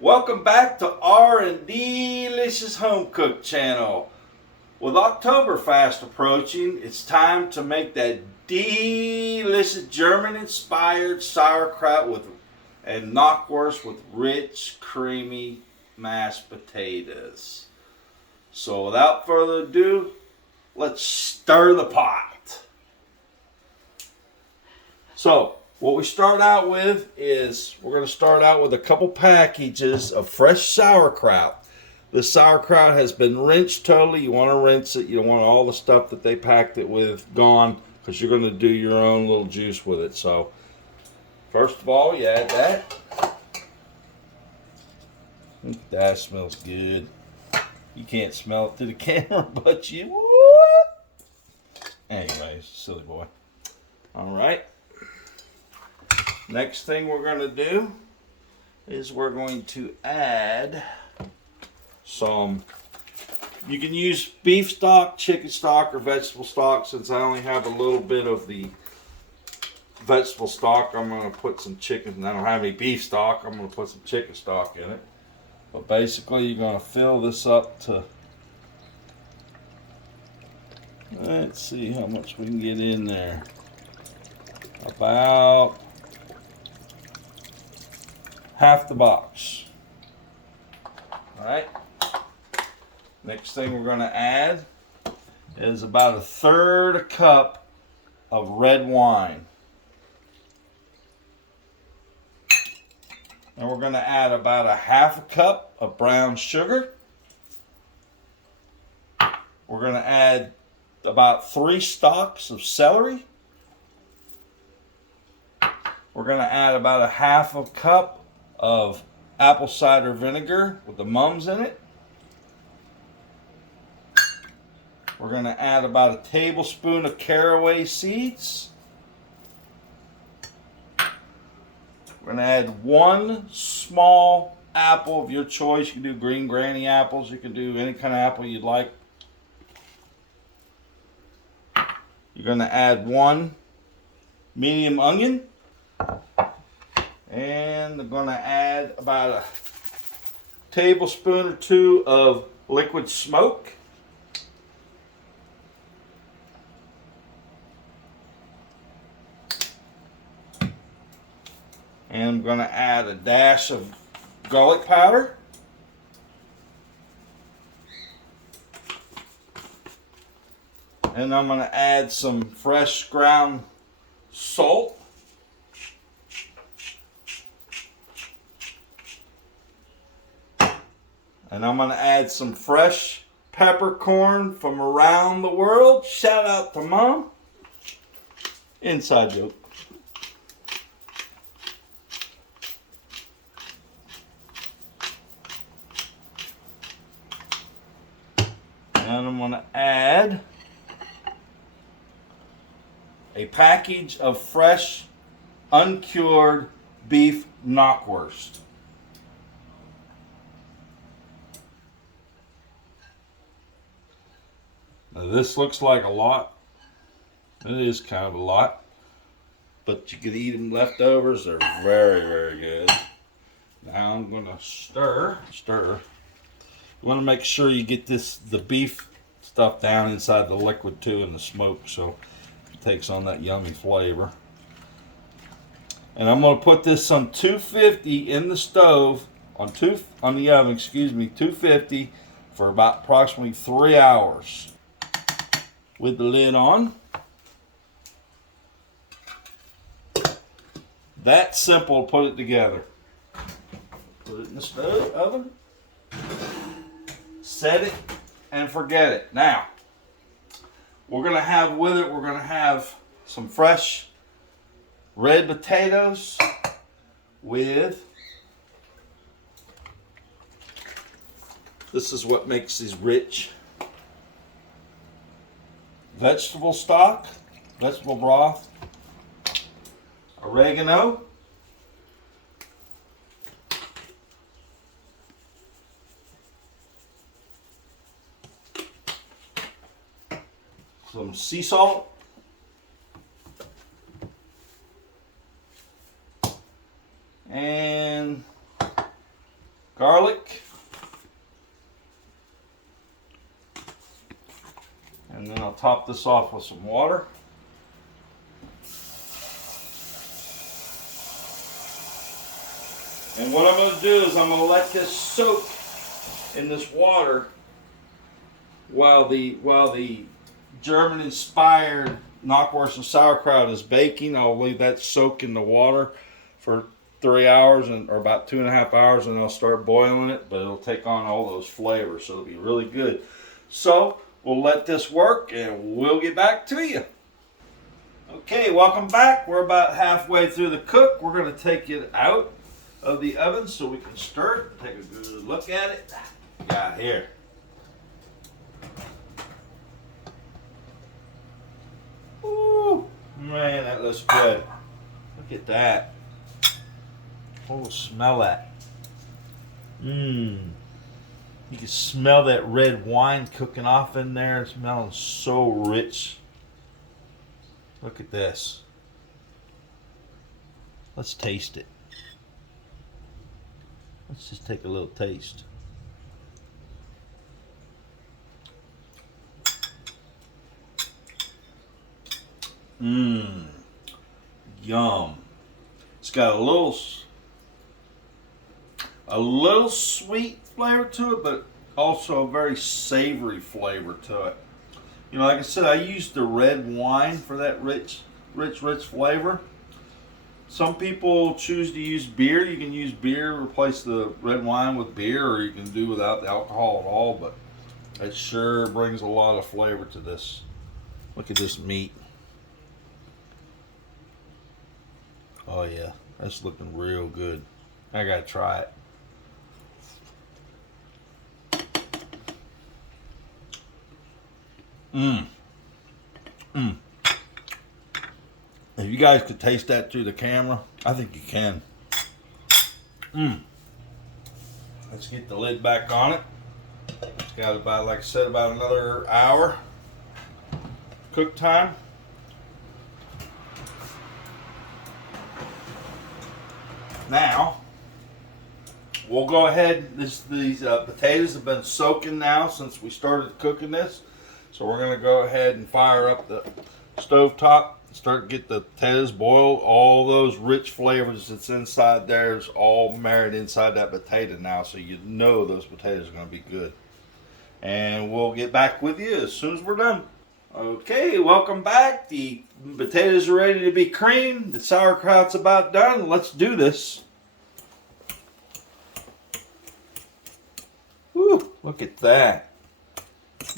Welcome back to R&Delicious Home Cook channel. With Oktoberfest approaching, it's time to make that delicious German-inspired sauerkraut and knockwurst with rich, creamy mashed potatoes. So without further ado, let's stir the pot. So what we start out with is we're going to start out with a couple packages of fresh sauerkraut. The sauerkraut has been rinsed totally. You want to rinse it. You don't want all the stuff that they packed it with gone because you're going to do your own little juice with it. So first of all, you add that. That smells good. You can't smell it through the camera, but you would. Anyways, silly boy. All right. Next thing we're going to do is we're going to add some, you can use beef stock, chicken stock, or vegetable stock. Since I only have a little bit of the vegetable stock, I'm going to put some chicken, and I don't have any beef stock, I'm going to put some chicken stock in it. But basically you're going to fill this up to, let's see how much we can get in there. About half the box. Alright. Next thing we're going to add is about 1/3 cup of red wine. And we're going to add about 1/2 cup of brown sugar. We're going to add about 3 stalks of celery. We're going to add about 1/2 cup of apple cider vinegar with the mums in it. We're going to add about 1 tablespoon of caraway seeds. We're going to add 1 small apple of your choice. You can do green granny apples. You can do any kind of apple you'd like. You're going to add 1 medium onion. And I'm going to add about 1 tablespoon or 2 of liquid smoke. And I'm going to add a dash of garlic powder. And I'm going to add some fresh ground salt. And I'm going to add some fresh peppercorn from around the world. Shout out to Mom. Inside joke. And I'm going to add a package of fresh, uncured beef knockwurst. Now this looks like a lot. It is kind of a lot. But you could eat them leftovers. They're very, very good. Now I'm going to stir. You want to make sure you get the beef stuff down inside the liquid too in the smoke so it takes on that yummy flavor. And I'm going to put this on 250 in the stove, on the oven, 250 for about approximately 3 hours. With the lid on. That simple to put it together. Put it in the stove, oven. Set it and forget it. Now, we're going to have with it, we're going to have some fresh red potatoes with, this is what makes these rich, vegetable stock, vegetable broth, oregano, some sea salt, and garlic. And then I'll top this off with some water. And what I'm going to do is I'm going to let this soak in this water while the German-inspired knockwurst and sauerkraut is baking. I'll leave that soak in the water for 3 hours or about 2.5 hours, and I'll start boiling it. But it'll take on all those flavors, so it'll be really good. So we'll let this work, and we'll get back to you. Okay, welcome back. We're about halfway through the cook. We're going to take it out of the oven so we can stir it. Take a good look at it. Got here. Ooh, man, that looks good. Look at that. Oh, smell that. You can smell that red wine cooking off in there. It's smelling so rich. Look at this. Let's taste it. Let's just take a little taste. Yum. It's got a little sweet flavor to it, but also a very savory flavor to it. You know, like I said, I used the red wine for that rich flavor. Some people choose to use beer. You can use beer, replace the red wine with beer, or you can do without the alcohol at all, but it sure brings a lot of flavor to this. Look at this meat. Oh yeah, that's looking real good. I gotta try it. If you guys could taste that through the camera, I think you can. Let's get the lid back on it. It's got about, like I said, about another hour cook time. Now, we'll go ahead. These potatoes have been soaking now since we started cooking this. So we're going to go ahead and fire up the stovetop. Start to get the potatoes boiled. All those rich flavors that's inside there is all marinated inside that potato now. So you know those potatoes are going to be good. And we'll get back with you as soon as we're done. Okay, welcome back. The potatoes are ready to be creamed. The sauerkraut's about done. Let's do this. Woo, look at that.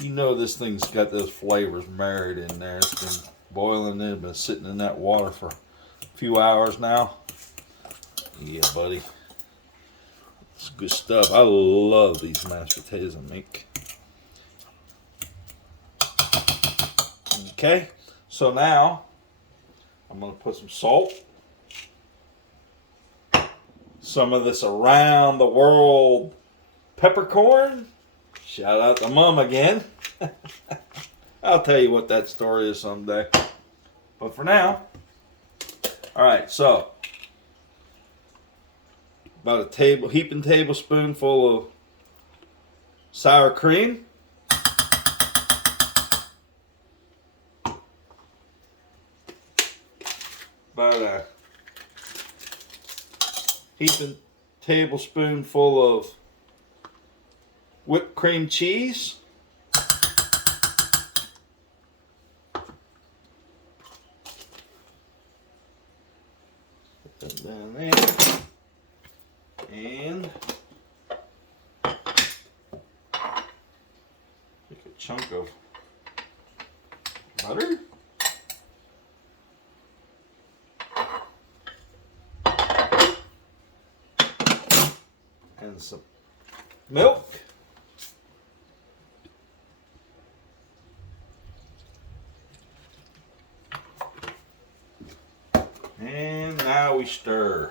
You know this thing's got those flavors marinated in there. It's been boiling in, been sitting in that water for a few hours now. Yeah, buddy. It's good stuff. I love these mashed potatoes I make. Okay, so now I'm going to put some salt, some of this around the world peppercorn. Shout out to Mom again. I'll tell you what that story is someday. But for now, all right, so about a heaping tablespoonful of sour cream. About a heaping tablespoonful of whipped cream cheese. Put that down there. And take a chunk of butter. And some milk. And now we stir.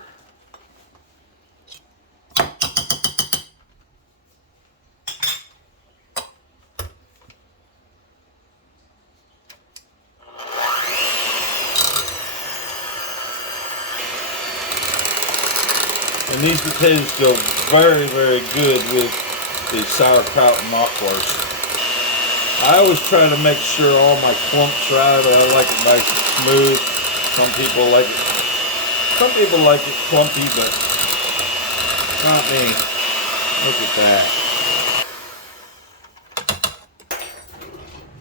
And And these potatoes go very, very good with the sauerkraut and knockwurst. I always try to make sure all my clumps right. I like it nice and smooth. Some people like it clumpy, but not me. Look at that.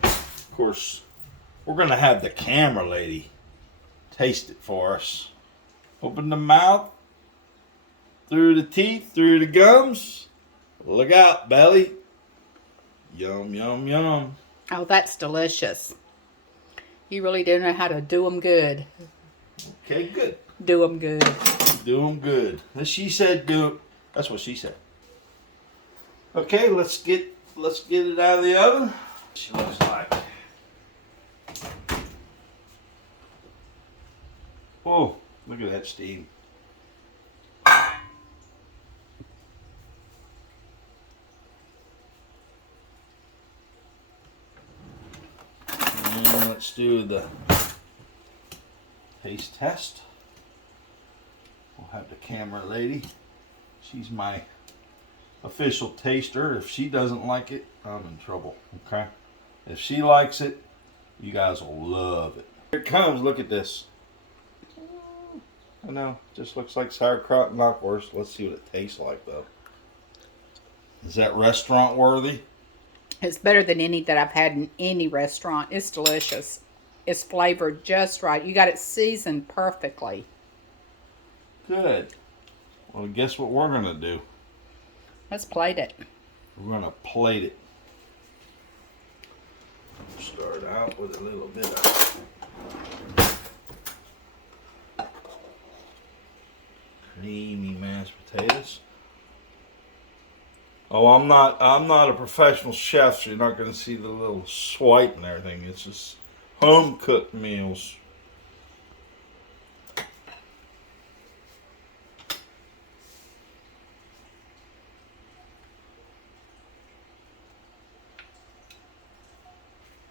Of course, we're gonna have the camera lady taste it for us. Open the mouth, through the teeth, through the gums. Look out, belly. Yum, yum, yum. Oh, that's delicious. You really do know how to do them good. Okay, good. Do them good. Do them good. As she said, do. That's what she said. Okay, let's get it out of the oven. She looks like. Oh, look at that steam. And let's do the taste test. We'll have the camera lady. She's my official taster. If she doesn't like it, I'm in trouble. Okay? If she likes it, you guys will love it. Here it comes. Look at this. I know. Just looks like sauerkraut and knockwurst. Let's see what it tastes like, though. Is that restaurant worthy? It's better than any that I've had in any restaurant. It's delicious. It's flavored just right. You got it seasoned perfectly. Good. Well, guess what we're going to do? Let's plate it. We're going to plate it. Start out with a little bit of creamy mashed potatoes. Oh, I'm not a professional chef, so you're not going to see the little swipe and everything. It's just home cooked meals.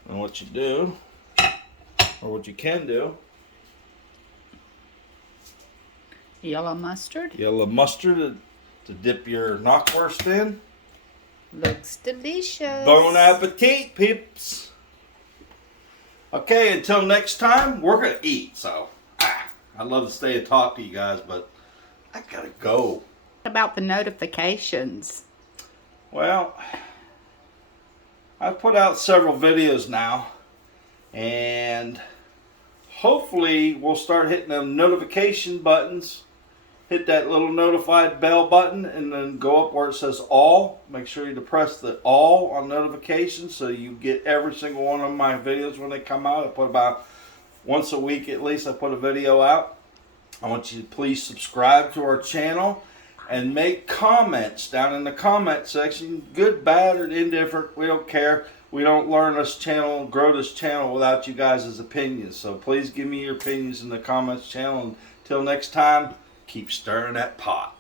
And what you do, or what you can do, Yellow mustard. yellow mustard to dip your knockwurst in. Looks delicious. Bon appetit, peeps. Okay, until next time, we're going to eat. So, I'd love to stay and talk to you guys, but I got to go. What about the notifications? Well, I've put out several videos now, and hopefully we'll start hitting them notification buttons. Hit that little notified bell button and then go up where it says all. Make sure you press the all on notifications so you get every single one of my videos when they come out. I put about once a week at least, I put a video out. I want you to please subscribe to our channel and make comments down in the comment section. Good, bad, or indifferent. We don't care. We don't learn this channel, grow this channel without you guys' opinions. So please give me your opinions in the comments channel. Until next time, keep stirring that pot.